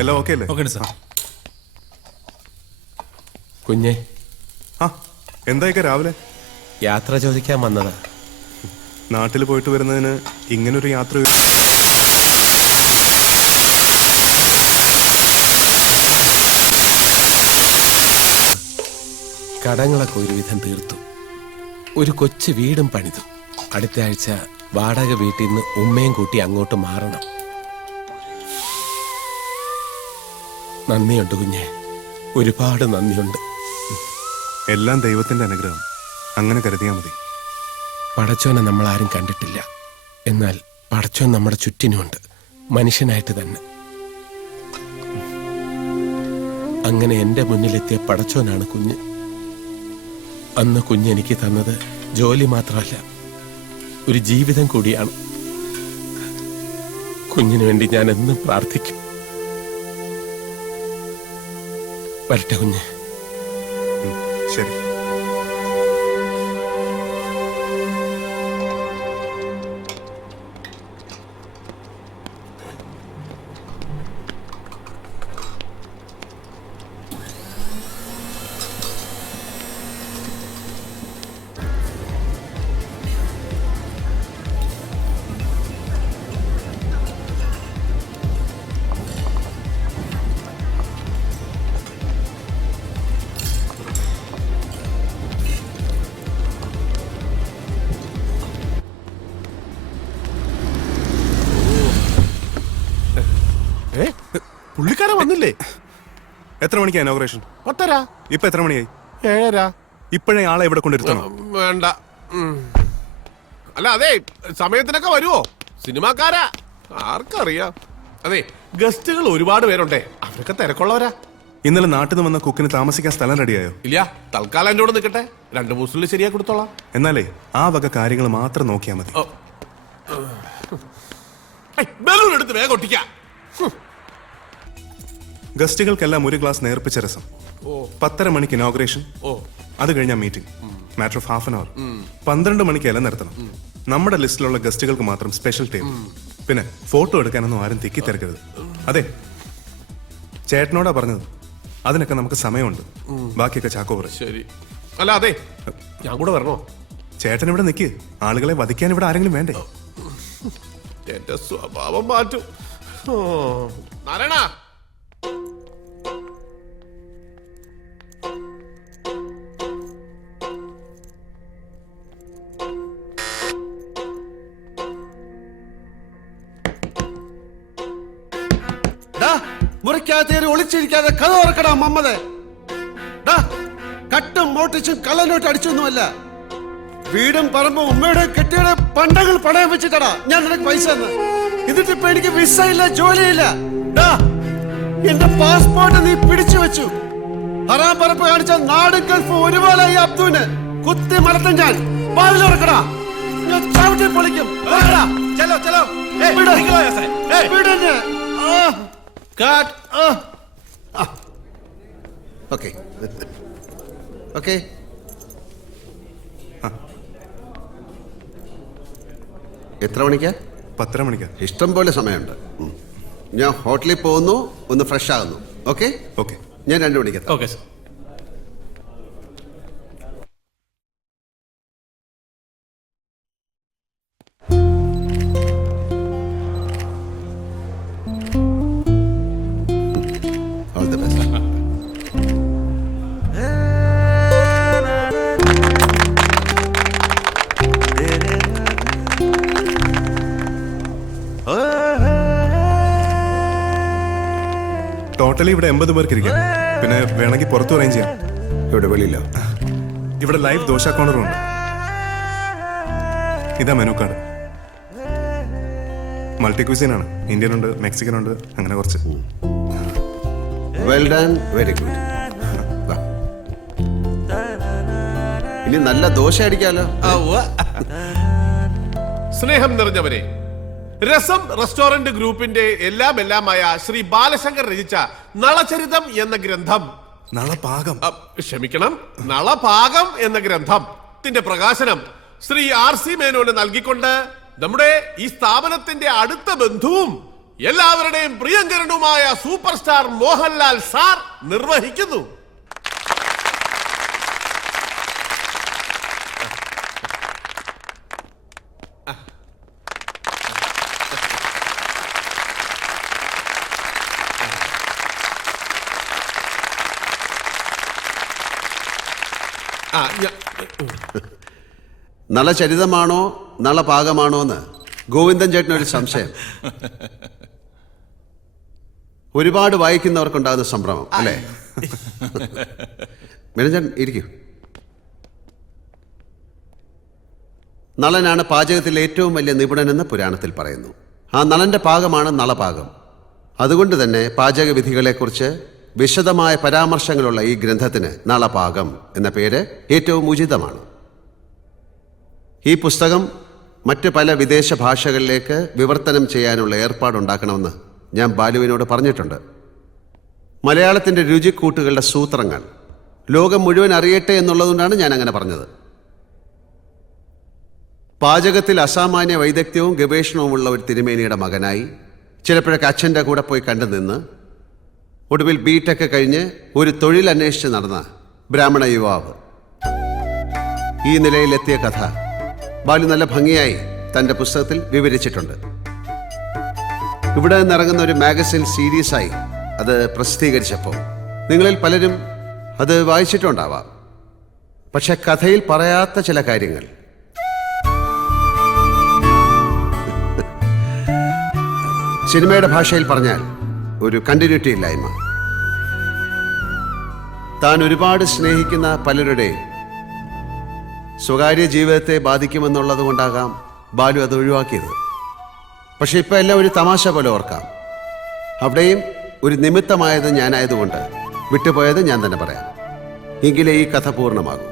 എല്ലാം ഓക്കെ അല്ലേ? Okay sir. കുഞ്ഞെ, എന്തായിക്ക രാവിലെ? യാത്ര ചോദിക്കാൻ വന്നതാ. നാട്ടിൽ പോയിട്ട് വരുന്നതിന് ഇങ്ങനൊരു യാത്ര. കടങ്ങളൊക്കെ ഒരുവിധം തീർത്തു. ഒരു കൊച്ചു വീടും പണിതു. അടുത്ത ആഴ്ച വാടക വീട്ടിൽ നിന്ന് ഉമ്മയും കൂട്ടി അങ്ങോട്ട് മാറണം. നന്ദിയുണ്ട് കുഞ്ഞെ, ഒരുപാട് നന്ദിയുണ്ട്. എല്ലാം ദൈവത്തിന്റെ അനുഗ്രഹം, അങ്ങനെ കരുതിയാൽ മതി. പടച്ചോനെ നമ്മൾ ആരും കണ്ടിട്ടില്ല, എന്നാൽ പടച്ചോൻ നമ്മുടെ ചുറ്റിനുമുണ്ട്, മനുഷ്യനായിട്ട് തന്നെ. അങ്ങനെ എന്റെ മുന്നിലെത്തിയ പടച്ചോനാണ് കുഞ്ഞ്. അന്ന് കുഞ്ഞെനിക്ക് തന്നത് ജോലി മാത്രമല്ല, ഒരു ജീവിതം കൂടിയാണ്. കുഞ്ഞിനു വേണ്ടി ഞാൻ എന്നും പ്രാർത്ഥിക്കും. വരട്ടെ കുഞ്ഞ്. ശരി. പുള്ളിക്കാരൻ വന്നില്ലേ? എത്ര മണിക്കാ ഇനോഗ്രേഷൻ? 10:30. ഇപ്പൊ എത്ര മണിയായി? 7:30. ഇപ്പോഴേ ആളെ ഇവിടെ കൊണ്ടിരുത്തണം. വേണ്ട. അല്ല അതെ, സമയത്തിനൊക്കെ വരുവോ? സിനിമാക്കാരാ, ആർക്കറിയാം. അതെ, ഗസ്റ്റുകൾ ഒരുപാട് പേരുണ്ടേ, അവരൊക്കെ തിരക്കുള്ളവരാ. ഇന്നലെ നാട്ടിൽ നിന്ന് വന്ന കുക്കിന് താമസിക്കാൻ സ്ഥലം റെഡിയായോ? ഇല്ല, തൽക്കാലം എന്റെ കൂടെ നിൽക്കട്ടെ. 2 ദിവസത്തിനുള്ളിൽ ശരിയാക്കി കൊടുത്തോളാം. എന്നാലേ ആ വക കാര്യങ്ങൾ മാത്രം നോക്കിയാൽ മതി. ബലൂൺ എടുത്ത് വേഗം ഒട്ടിക്കാം. ഗസ്റ്റുകൾക്കെല്ലാം ഒരു ഗ്ലാസ് നേർപ്പിച്ച രസം. 10:30 മണിക്ക് ഇനോഗ്രേഷൻ. അത് കഴിഞ്ഞാൽ meeting, matter of half an hour. 12 മണിക്ക് ഇല നിർത്തണം. നമ്മുടെ ലിസ്റ്റിലുള്ള ഗസ്റ്റുകൾക്ക് മാത്രം സ്പെഷ്യൽ ടൈം. പിന്നെ ഫോട്ടോ എടുക്കാനൊന്നും ആരും തിക്കി തിരക്കരുത്. അതെ, ചേട്ടനോടാ പറഞ്ഞത്. അതിനൊക്കെ നമുക്ക് സമയമുണ്ട്. ബാക്കിയൊക്കെ ചാക്കോ പറയും. ശരി. അല്ല അതെ, ഞാൻ കൂടെ വരണോ? ചേട്ടൻ ഇവിടെ നിൽക്ക്. ആളുകളെ വധിക്കാൻ ഇവിടെ ആരെങ്കിലും വേണ്ടേ? എന്റെ സ്വഭാവം മാറ്റും. നാരായണ, മുറിക്കകത്തേറി ഒളിച്ചിരിക്കാതെ കഥ ഓർക്കടാ മമ്മദേ. കട്ടും മോട്ടിച്ചും കള്ളനോട്ട് അടിച്ചൊന്നുമല്ല. വീടും പറമ്പും ഉമ്മയുടെ കെട്ടിയുടെ പണ്ടങ്ങൾ പണയം വെച്ചിട്ടടാ ഞാൻ നിനക്ക് പൈസ തന്ന്. എന്നിട്ടിപ്പോ എനിക്ക് വിസ ഇല്ല, ജോലിയില്ല. എന്റെ പാസ്പോർട്ട് നീ പിടിച്ചു വെച്ചു. ഹറാം പറപ്പ് കാണിച്ച നാടും ഗൾഫും ഒരുപോലെ ഈ അബ്ദുവിന് കുത്തി മലത്തും ഞാൻ. പാലിലോർക്കടാ, ഞാൻ ചവിട്ടി പൊളിക്കും. Okay okay. എത്ര മണിക്കാ? 10:30 മണിക്കാ. ഇഷ്ടം പോലെ സമയമുണ്ട്. ഞാൻ ഹോട്ടലിൽ പോകുന്നു, ഒന്ന് ഫ്രഷ് ആകുന്നു. Okay okay. ഞാൻ 2 മണിക്ക് എത്താം. Okay sir. All the best. Totally ഇവിടെ 80 പേർക്ക് ഇരിക്കാം. പിന്നെ വേണമെങ്കിൽ പുറത്തു അറേഞ്ച് ചെയ്യാം. ഇവിടെ വെളിയില്ല. ഇവിടെ ലൈവ് ദോശ കോർണറും ഉണ്ട്. ഇതാ മെനു കാർഡ്. മൾട്ടി ക്യൂസിൻ ആണ്. ഇന്ത്യൻ ഉണ്ട്, മെക്സിക്കൻ ഉണ്ട്, അങ്ങനെ കുറച്ച്. Well done, very good. ഇനി നല്ല ദോശ അടിക്കാലോ. സ്നേഹം നിറഞ്ഞവരെ, രസം റെസ്റ്റോറന്റ് ഗ്രൂപ്പിന്റെ എല്ലാമായ ശ്രീ ബാലശങ്കർ രചിച്ച നളചരിതം എന്ന ഗ്രന്ഥം, ക്ഷമിക്കണം, നളപാകം എന്ന ഗ്രന്ഥത്തിന്റെ പ്രകാശനം ശ്രീ RC മേനോന് നൽകിക്കൊണ്ട് നമ്മുടെ ഈ സ്ഥാപനത്തിന്റെ അടുത്ത ബന്ധുവും എല്ലാവരുടെയും പ്രിയങ്കരനുമായ സൂപ്പർ സ്റ്റാർ മോഹൻലാൽ സാർ നിർവഹിക്കുന്നു. നളചരിതമാണോ നളപാകമാണോ എന്ന് ഗോവിന്ദൻ ചേട്ടനൊരു സംശയം. ഒരുപാട് വായിക്കുന്നവർക്കുണ്ടാകുന്ന സംഭ്രമം അല്ലേ? മേനോൻ ഇരിക്കൂ. നളനാണ് പാചകത്തിലെ ഏറ്റവും വലിയ നിപുണനെന്ന് പുരാണത്തിൽ പറയുന്നു. ആ നളന്റെ പാകമാണ് നളപാകം. അതുകൊണ്ട് തന്നെ പാചക വിധികളെക്കുറിച്ച് വിശദമായ പരാമർശങ്ങളുള്ള ഈ ഗ്രന്ഥത്തിന് നളപാകം എന്ന പേര് ഏറ്റവും ഉചിതമാണ്. ഈ പുസ്തകം മറ്റ് പല വിദേശ ഭാഷകളിലേക്ക് വിവർത്തനം ചെയ്യാനുള്ള ഏർപ്പാടുണ്ടാക്കണമെന്ന് ഞാൻ ബാലുവിനോട് പറഞ്ഞിട്ടുണ്ട്. മലയാളത്തിൻ്റെ രുചിക്കൂട്ടുകളുടെ സൂത്രങ്ങൾ ലോകം മുഴുവൻ അറിയട്ടെ എന്നുള്ളതുകൊണ്ടാണ് ഞാൻ അങ്ങനെ പറഞ്ഞത്. പാചകത്തിൽ അസാമാന്യ വൈദഗ്ധ്യവും ഗവേഷണവുമുള്ള ഒരു തിരുമേനിയുടെ മകനായി ചിലപ്പോഴൊക്കെ അച്ഛൻ്റെ കൂടെ പോയി കണ്ടു നിന്ന് ഒടുവിൽ ബിടെക് കഴിഞ്ഞ് ഒരു തൊഴിൽ അന്വേഷിച്ച് നടന്ന ബ്രാഹ്മണ യുവാവ്. ഈ നിലയിലെത്തിയ കഥ ബാലു നല്ല ഭംഗിയായി തൻ്റെ പുസ്തകത്തിൽ വിവരിച്ചിട്ടുണ്ട്. ഇവിടെ നിന്നിറങ്ങുന്ന ഒരു മാഗസിൻ സീരീസായി അത് പ്രസിദ്ധീകരിച്ചപ്പോൾ നിങ്ങളിൽ പലരും അത് വായിച്ചിട്ടുണ്ടാവാം. പക്ഷെ കഥയിൽ പറയാത്ത ചില കാര്യങ്ങൾ, സിനിമയുടെ ഭാഷയിൽ പറഞ്ഞാൽ ഒരു കണ്ടിന്യൂറ്റി ഇല്ലായ്മ, താൻ ഒരുപാട് സ്നേഹിക്കുന്ന പലരുടെയും സ്വകാര്യ ജീവിതത്തെ ബാധിക്കുമെന്നുള്ളത് കൊണ്ടാകാം ബാലു അത് ഒഴിവാക്കിയത്. പക്ഷെ ഇപ്പം എല്ലാം ഒരു തമാശ പോലെ ഓർക്കാം. അവിടെയും ഒരു നിമിത്തമായത് ഞാനായതുകൊണ്ട് വിട്ടുപോയത് ഞാൻ തന്നെ പറയാം. എങ്കിലേ ഈ കഥ പൂർണ്ണമാകും.